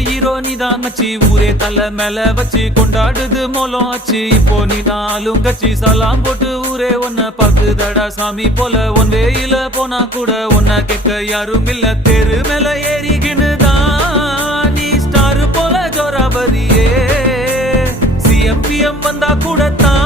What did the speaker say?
hero நீதான் மச்சி ஊரே தலை மேல வச்சு கொண்டாடுது மோலம் ஆச்சு இப்போ நீ நாளும் கட்சி சலாம் போட்டு ஊரே உன்னை பாக்குதடா சாமி போல ஒன் வேயில போனா கூட உன்னை கேட்க யாரும் இல்ல தெரு மேல ஏறிக்கினுதான் நீ ஸ்டார் போல ஜோராபதியே சிஎம்பிஎம் வந்தா கூட தான்